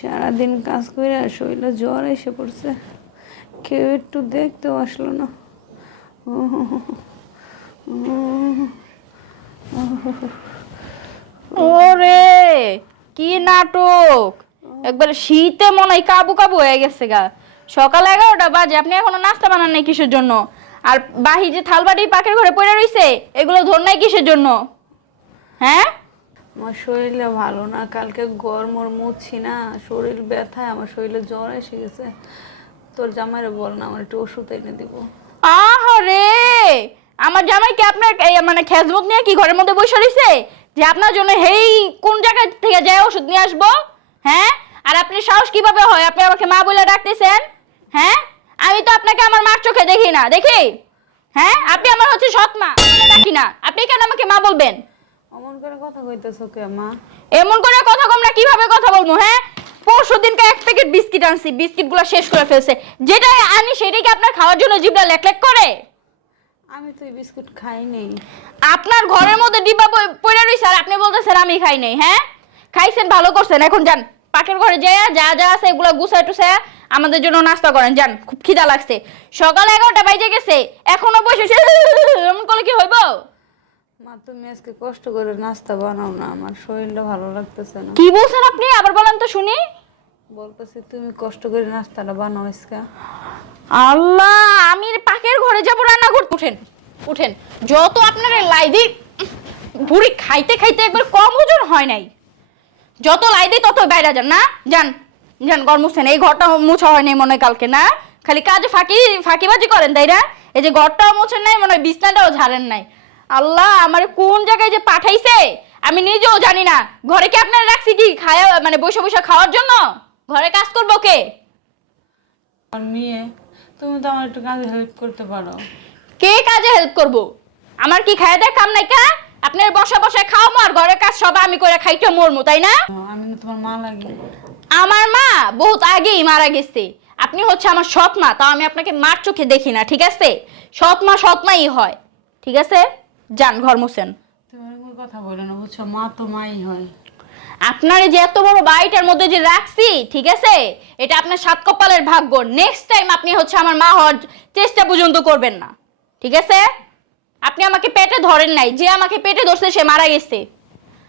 সারাদিন কাজ করে শরীরে জ্বর এসে পড়ছে। কেউ একটু দেখতেও আসলো না। ওরে, কি নাটক? একবার শীতে মনে হয় কাবু কাবু হয়ে গেছে গা। সকাল এগারোটা বাজে, আপনি এখনও নাস্তা বানান নাই কিসের জন্য? আর বাহি যে থালবাটি পাকের ঘরে পড়ে রইছে, এগুলো ধর নাই কিসের জন্য? হ্যাঁ? আমার শরীরে ভালো না, কালকে গরম ওর মুছছি না, শরীর ব্যথায় আমার শরীরে জ্বর এসে গেছে। তোর জামাইরে বল না, আমার একটু ওষুধ এনে দিব। আহারে! আমার জামাই কি আপনার, এই মানে খেজমত নিয়ে কি ঘরের মধ্যে বসে রইছে? যে আপনার জন্য হেই, কোন জায়গা থেকে যায় ওষুধ নিয়ে আসব? হ্যাঁ? আর আপনি সাহস কীভাবে হয়? আপনি আমাকে মা বলে ডাকতেছেন? হ্যাঁ? আমি তো আপনাকে আমার মার চোখে দেখি না, দেখি? হ্যাঁ? আপনি আমার হচ্ছে সৎ মা ডাকি না। আপনি কেন আমাকে মা বলবেন? অমন করে কথা কইতেছো কে মা? এমন করে কথা কমরা কীভাবে কথা বলব হ্যাঁ? পরশু দিনকে এক প্যাকেট বিস্কিট আনছি বিস্কিটগুলো শেষ করে ফেলছে। যেটা আনি সেটাই কি আপনার খাওয়ার জন্য জিভটা লেকলেক করে? আমি তো এই বিস্কুট খাই নেই। আপনার ঘরের মধ্যে ডিব্বা পড়ে রইছে আর আপনি বলতেছেন আমি খাই নাই হ্যাঁ? খাইছেন ভালো করছেন। এখন যান পাকের ঘরে যেয়ে যা যা আছে এগুলো গুছায় টুছায় আমাদের জন্য নাস্তা করেন যান খুব খিদা লাগছে। সকাল এগারোটা বাজে গেছে এখনও বসে এমন করলে কি হইব? মা তুমি আজকে কষ্ট করে নাস্তা বানাও না আমার শরীরটা ভালো লাগতেছে না। কি বলছেন আপনি? আবার বলেন তো শুনি। বলতেছি তুমি কষ্ট করে নাস্তাটা বানাও আজকে। আল্লাহ আমি পাকের ঘরে যাব রান্না করতে। উঠেন উঠেন। যত আপনার লাইদি বুড়ি খাইতে খাইতে একবার কম ওজন হয় নাই। যত লাইদি তত বাইরে যান না? যান যান ঘর এই ঘরটা মুছা হয় নাই মনে হয় কালকে না? খালি কাজে ফাঁকি ফাঁকিবাজি করেন তাই না? এই যে ঘরটাও মুছেন নাই মনে হয় বিছনাটাও ঝাড়েন নাই। আল্লাহ আমার কোন জায়গায় যে পাঠাইছে আমি নিজেও জানি না। ঘরে কি আপনারা রাখছি কি খায়া মানে বসে বসে খাওয়ার জন্য? ঘরে কাজ করব কে? আর মেয়ে তুমি তো আমার একটু কাজে হেল্প করতে পারো। কে কাজে হেল্প করব? আমার কি খায় দেয় কাম নাই কা? আপনার বসে বসে খাও আর ঘরের কাজ সব আমি করে খাইতে মরমু তাই না? আমি না তোমার মা লাগি। আমার মা বহুত আগেই মারা গেছে। আপনি হচ্ছে আমার সৎ মা তাও আমি আপনাকে মার চোখে দেখি না ঠিক আছে? সৎ মা সৎ মাই হয় ঠিক আছে? যান ঘর মুছেন। তুমি কথা বলো না বুঝছ? মা তো মাই হয়। আপনার এই যে এত বড় বাড়িটার মধ্যে যে রাখছি ঠিক আছে? এটা আপনার সাত কপালের ভাগ্য। নেক্সট টাইম আপনি হচ্ছে আমার মা হওয়ার চেষ্টা পর্যন্ত করবেন না। ঠিক আছে? আপনি আমাকে পেটে ধরেন নাই। যে আমাকে পেটে ধরছে সে মারা গেছে।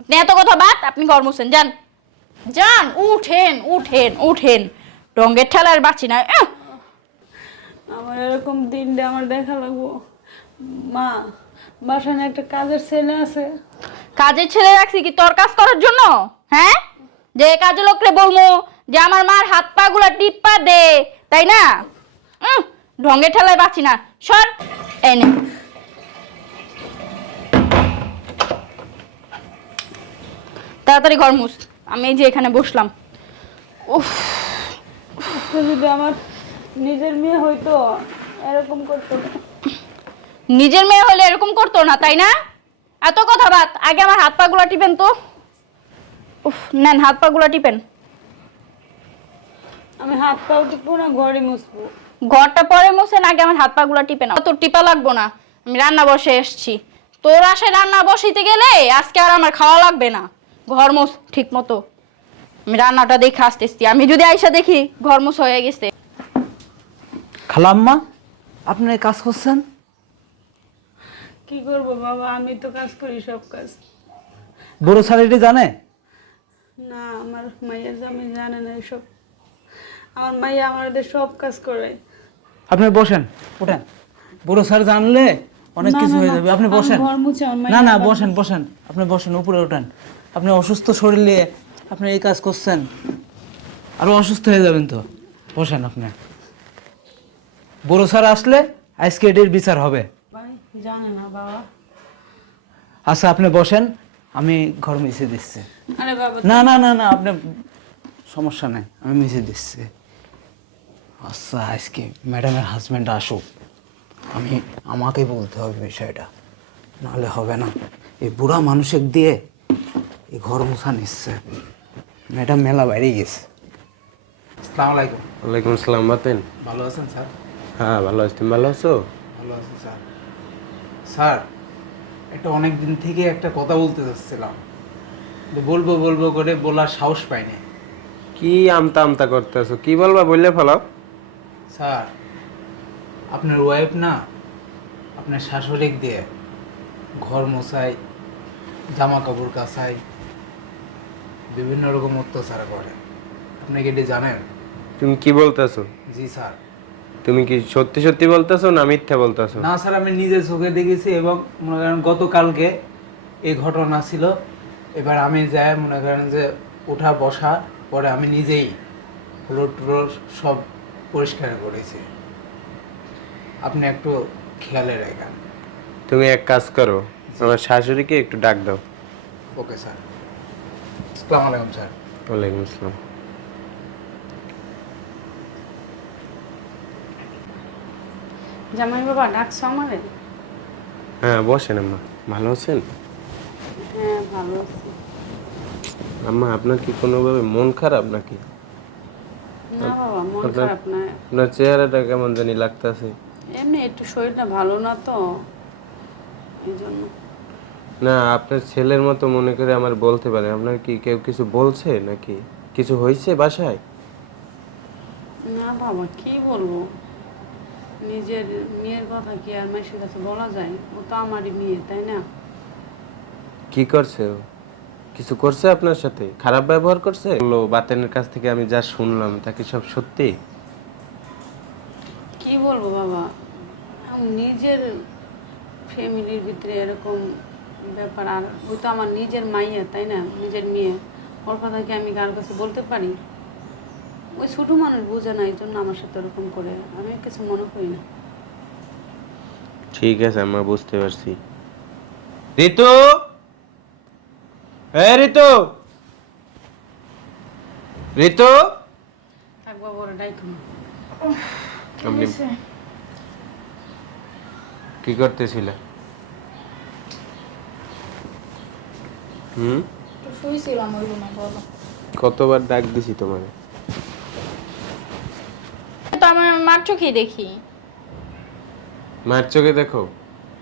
আপনি এত কথা বাদ আপনি ঘর মুছেন। যান। যান উঠেন উঠেন উঠেন। রঙের ঠেলার বাঁচি না। আমার এরকম দিনটা আমার দেখা লাগবো। মা বাসায় একটা কাজের ছেলে আছে। কাজের ছেলে রাখছি কি তোর কাজ করার জন্য? হ্যাঁ? যে কাজে লোকরে বলব যে আমার মার হাত পা গুলা টিপ্পা দে তাই না? ঢঙ্গে ঠেলায় পাচ্ছি না। সর এই নে। তাড়াতাড়ি ঘর মুছ আমি এই যে এখানে বসলাম। উফ। যদি আমার নিজের মেয়ে হইতো এরকম করতো। নিজের মেয়ে হলে এরকম করতো না তাই না? এত কথা বাদ আগে আমার হাত পা গুলা টিপেন তো। উফ নেন হাত পা গুলা টিপেন। আমি হাত পাও টিপবো না ঘরে মুছবো? ঘরটা পরে মোছেন আগে আমার হাত পা গুলা টিপে না তোর টিপা লাগবো না। আমি রান্না বসে এসছি। তোর আসে রান্না বসিতে গেলে আজকে আর আমার খাওয়া লাগবে না। ঘর মোছ ঠিক মতো। আমি রান্নাটা দেখে আসতেছি। আমি যদি আইসা দেখি ঘর মোছ হয়ে গেছে। খালাম্মা আপনি এই কাজ করছেন? কি করব বাবা? আমি তো কাজ করি সব কাজ। বড় শাড়িটি জানে? না আমার মাইয়ের জামাই জানে না এসব। আমার মাইয়া আমাদের সব কাজ করে। আপনি বসেন ওঠেন বড় স্যার জানলে অনেক কিছু হয়ে যাবে। আপনি বসেন। না না বসেন বসেন। আপনি বসেন উপরে ওঠেন আপনি অসুস্থ শরীর নিয়ে আপনি এই কাজ করছেন। আরও অসুস্থ হয়ে যাবেন তো। বসেন আপনি। বড় স্যার আসলে আজকে এটির বিচার হবে। জানে না বাবা। আচ্ছা আপনি বসেন। আমি ঘর মিশে দিচ্ছি। আরে বাবা না না না না আপনি সমস্যা নেই আমি মিশে দিচ্ছি। আচ্ছা আজকে ম্যাডামের হাজব্যান্ড আসুক। আমি আমাকে বলতে হবে বিষয়টা। নাহলে হবে না। এই বুড়া মানুষের দিয়ে এই ঘর মোছা নিচ্ছে। ম্যাডাম মেলা বাইরে গেছে। আসসালামু আলাইকুম। ওয়ালাইকুম আসসালাম বাতেন ভালো আছেন স্যার? হ্যাঁ ভালো আছি। তুমি ভালো আছো? ভালো আছি স্যার। স্যার একটা অনেক দিন থেকে একটা কথা বলতে চাচ্ছিলাম বলব বলব করে বলার সাহস পাইনি কি আমতা আমতা করতেছো? কি বলবা বললে ফেলাও। স্যার আপনার ওয়াইফ না আপনার শাশুড়ি দিয়ে ঘর মশাই জামা কাপড় কাচাই বিভিন্ন রকম অত্যাচার করে। আপনি কি এটি জানেন? তুমি কি বলতেছো? জি স্যার। তুমি কি সত্যি সত্যি বলতেছো না মিথ্যা বলতেছো? না স্যার আমি নিজে চোখে দেখেছি এবং মনে করেন গতকালকে এই ঘটনা ছিল। এবার আমি যাই মনে করেন যে ওঠা বসা পরে আমি নিজেই ফ্লোর টুলোর সব পরিষ্কার করেছি। আপনি একটু খেয়ালে রাখেন। তুমি এক কাজ করো আমার শাশুড়িকে একটু ডাক দাও। Okay sir. আসসালামু আলাইকুম স্যার। ওয়ালাইকুম আসসালাম। জামাই বাবা ডাকছো আমারে হ্যাঁ বসেন আম্মা। ভালো আছেন? হ্যাঁ ভালো আছি। আম্মা আপনার কি কোনোভাবে মন খারাপ নাকি? না বাবা মন আপনার- খারাপ না। আপনার চেহারাটা কেমন জানি লাগতেছে। এমনি একটু শরীরটা ভালো না তো এই জন্য। না আপনার ছেলের মতো মনে করে আমার বলতে পারে আপনার কি কেউ কিছু বলছে নাকি? কিছু হয়েছে বাসায়? না বাবা কি বলব? নিজের মেয়ের কথা কি আর মাসের কাছে বলা যায়? ও তো আমারই মেয়ে তাই না? কি করছে ও? কিছু করছে আপনার সাথে? খারাপ ব্যবহার করছে? বলল বাতেনের কাছ থেকে আমি যা শুনলাম তা কি সব সত্যি? কি বলব বাবা? নিজের ফ্যামিলির ভিতরে এরকম ব্যাপার আর ওই তো আমার নিজের মাইয়া তাই না? নিজের মেয়ে। ওর কথা কি আমি কার কাছে বলতে পারি? ওই ছোটো মানুষ বোঝে না এই জন্য আমার সাথে ওরকম করে। আমি কিছু মনে করি না। ঠিক আছে আমরা বুঝতে পারছি। ঋতু? এ ঋতু? ঋতু? থাকব বড় ডাইকুন আপনি কি করতেছিলে? হুম? শুয়েছিলাম ওই রুমে বলো। কতবার ডাক দিছি তোমারে? তো আমার মার চোখেই দেখি। মায়ের চোখে দেখো?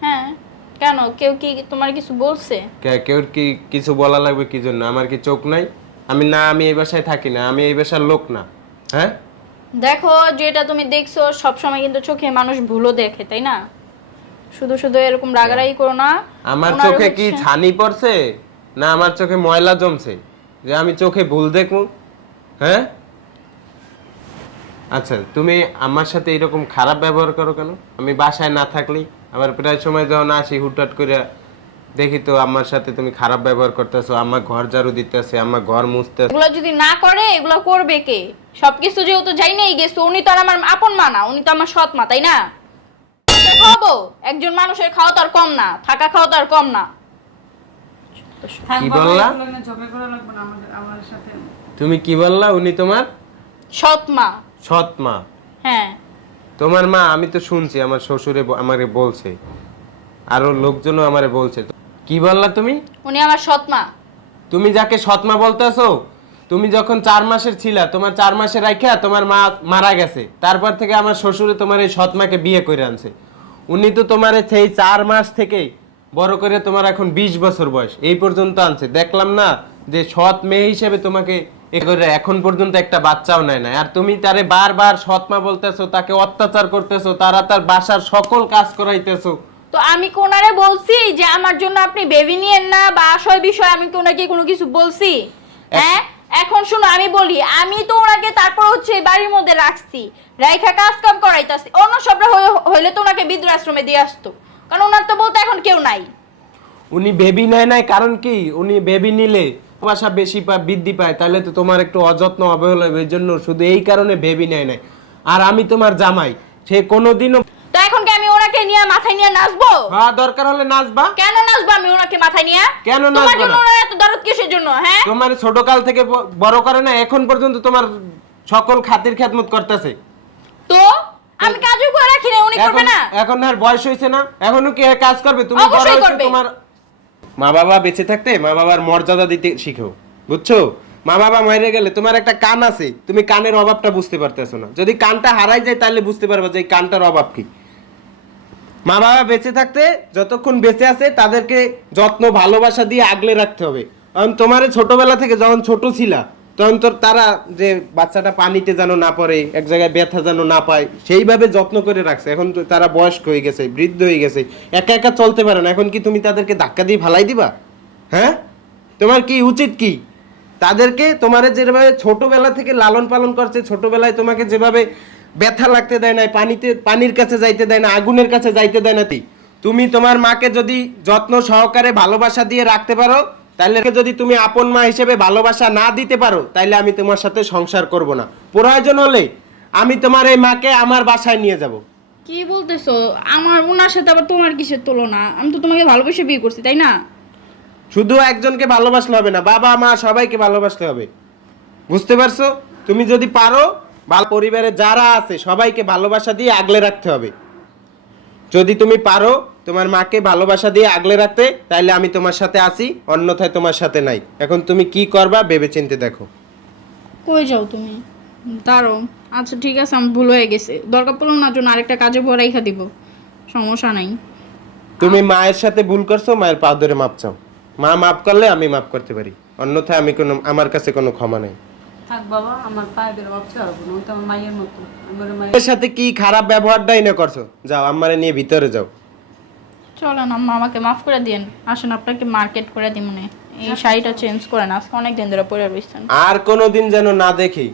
হ্যাঁ। কেন? কেউ কি তোমার কিছু বলছে? কে- কেউ কি কিছু বলা লাগবে কি জন্য? আমার কি চোখ নাই? আমি না আমি এই বাসায় থাকি না আমি এই বাসার লোক না। হ্যাঁ? দেখো যেটা তুমি দেখছ সব সময় কিন্তু চোখে মানুষ ভুলও দেখে তাই না? শুধু শুধু এরকম রাগারাগি করো না। আমার ওনার চোখে কি হচ্ছে- ছানি পড়ছে? না আমার চোখে ময়লা জমছে? যে আমি চোখে ভুল দেখব হ্যাঁ? আচ্ছা তুমি আমার সাথে এরকম খারাপ ব্যবহার করো কেন? আমি বাসায় না থাকলেই আবার প্রায় সময় যখন আসি হুটহাট করে দেখি তো আমার সাথে তুমি খারাপ ব্যবহার করতেছো আমার ঘর ঝাড়ু দিতেছে আমার ঘর মুছতে এগুলো যদি না করে এগুলো করবে কে? সবকিছু যেহেতু যাই নাই গেছো উনি তো আর আমার আপন মা না উনি তো আমার সৎ মা তাই না? খাওয়াবো একজন মানুষের খাওয়া তো আর কম না থাকা খাওয়া তো আর কম না। কি বললা? ঝগড়া করা লাগবে না আমাদের আমার সাথে। তুমি কি বললা উনি তোমার? সৎ মা। সৎ মা হ্যাঁ। তোমার মা আমি তো শুনছি আমার শ্বশুরে ব- আমাকে বলছে। আরও লোকজনও আমারে বলছে। কি বললা তুমি? উনি আমার সৎ মা তুমি যাকে সৎমা বলতেছো তুমি যখন চার মাসের ছিলা তোমার চার মাসে রাখা তোমার মা মারা গেছে। তারপর থেকে আমার শ্বশুরে তোমার এই সৎমাকে বিয়ে করে আনছে। উনি তো তোমার সেই চার মাস থেকে বড় করে তোমার এখন বিশ বছর বয়স। এই পর্যন্ত আনছে। দেখলাম না যে সৎ মেয়ে হিসেবে তোমাকে করে এখন পর্যন্ত একটা বাচ্চাও নেয় না আর তুমি তারে বারবার সৎমা বলতেছো তাকে অত্যাচার করতেছো তারা তার বাসার সকল কাজ করাইতেছো। তো আমি কোনারে বলছি যে আমার জন্য আপনি বেবি নিয়েন না বা আশয় বিষয় আমি কি ওনাকে কোনো কিছু বলছি? হ্যাঁ? এখন শুনো আমি বলি আমি তো ওনাকে তারপর হচ্ছে এই বাড়ির মধ্যে রাখছি রাইখা কাজ কাম করাইতাছি অন্য সবরা হইলে তো ওনাকে বৃদ্ধাশ্রমে দিয়ে আসতো। কারণ ওনার তো বলতে এখন কেউ নাই। উনি বেবি নেয় নাই কারণ কি? উনি বেবি নিলে ভালোবাসা বেশি পায় বৃদ্ধি পায় তাহলে তো তোমার একটু অযত্ন অবহেলা। এই জন্য শুধু এই কারণে বেবি নেয় নাই। আর আমি তোমার জামাই সে কোনোদিনও তো এখন কি আমি ওনাকে নিয়ে মাথায় নিয়ে নাচবো? হ্যাঁ দরকার হলে নাচবা। কেন নাচবো আমি ওনাকে মাথায় নিয়ে? কেন তোমার জন্য? ওনার এত দরদ কিসের জন্য হ্যাঁ? তোমার ছোট কাল থেকে বড় করে না এখন পর্যন্ত তোমার সকল খাতির খেদমত করতেছে। তো? আমি কাজও করে রাখি না উনি করবে না? এখন আর বয়স হয়েছে না এখনও কি কাজ করবে? তুমি বড় করবে। তোমার মা বাবা বেঁচে থাকতে মা বাবার মর্যাদা দিতে শিখো, বুঝছ? মা বাবা মাইরে গেলে তোমার একটা কান আছে, তুমি কানের অভাবটা বুঝতে পারতেছো না। যদি কানটা হারাই যায় তাহলে বুঝতে পারবে যে কানটার অভাব কি। মা বাবা বেঁচে থাকতে যতক্ষণ বেঁচে আছে তাদেরকে যত্ন, ভালোবাসা দিয়ে আগলে রাখতে হবে। কারণ তোমার ছোটবেলা থেকে যখন ছোট ছিলা তখন তোর তারা যে বাচ্চাটা পানিতে যেন না পড়ে, এক জায়গায় ব্যথা যেন না পায়, সেইভাবে যত্ন করে রাখছে। এখন তো তারা বয়স্ক হয়ে গেছে, বৃদ্ধ হয়ে গেছে। একা একা চলতে পারে না। এখন কি তুমি তাদেরকে ধাক্কা দিয়ে ফালাই দিবা? হ্যাঁ? তোমার কি উচিত কি? তাদেরকে তোমার যেভাবে ছোটবেলা থেকে লালন পালন করছে, ছোটবেলায় তোমাকে যেভাবে ব্যথা লাগতে দেয় না পানিতে, পানির কাছে যাইতে দেয় না, আগুনের কাছে যাইতে দেয় না তুমি তোমার মাকে যদি যত্ন সহকারে ভালোবাসা দিয়ে রাখতে পারো তাহলে যদি তুমি আপন মা হিসেবে ভালোবাসা না দিতে পারো তাহলে আমি তোমার সাথে সংসার করব না। প্রয়োজন হলে আমি তোমার এই মাকে আমার বাসায় নিয়ে যাব। কি বলতেছো? আমার ওনার সাথে আবার তোমার কিসের তুলনা? আমি তো তোমাকে ভালোবেসে বিয়ে করছি তাই না? শুধু একজনকে ভালোবাসলে হবে না বাবা মা সবাইকে ভালোবাসতে হবে। বুঝতে পারছ? তুমি যদি পারো ভালো পরিবারে যারা আছে সবাইকে ভালোবাসা দিয়ে আগলে রাখতে হবে। যদি তুমি পারো তোমার মাকে ভালোবাসা দিয়ে আগলে রাখতে তাহলে আমি তোমার সাথে আছি অন্যথায় তোমার সাথে নাই। এখন তুমি কি করবা ভেবে চিন্তে দেখো। কই যাও তুমি? দাঁড়ো আচ্ছা ঠিক আছে আমি ভুল হয়ে গেছে। দরকার পড়ল না জন্য আরেকটা কাজে ভরে রেখা দিব। সমস্যা নাই। তুমি মায়ের সাথে ভুল করছ মায়ের পা ধরে মাপ চাও। মা মাপ করলে আমি মাপ করতে পারি। অন্যথায় আমি কোনো আমার কাছে কোনো ক্ষমা নেই। থাক বাবা আমার পায়ে ধরে ভাবতে না তো আমার মায়ের মতো। আমি মায়ের এর সাথে কি খারাপ ব্যবহারটাই না করছ? যাও আমারে নিয়ে ভিতরে যাও। চলেন আম্মা আমাকে মাফ করে দিন আসুন আপনাকে মার্কেট করে দিই মনে এই শাড়িটা চেঞ্জ করেন আজকে অনেক দিন ধরে পরে রয়েছেন। আর কোনোদিন যেন না দেখি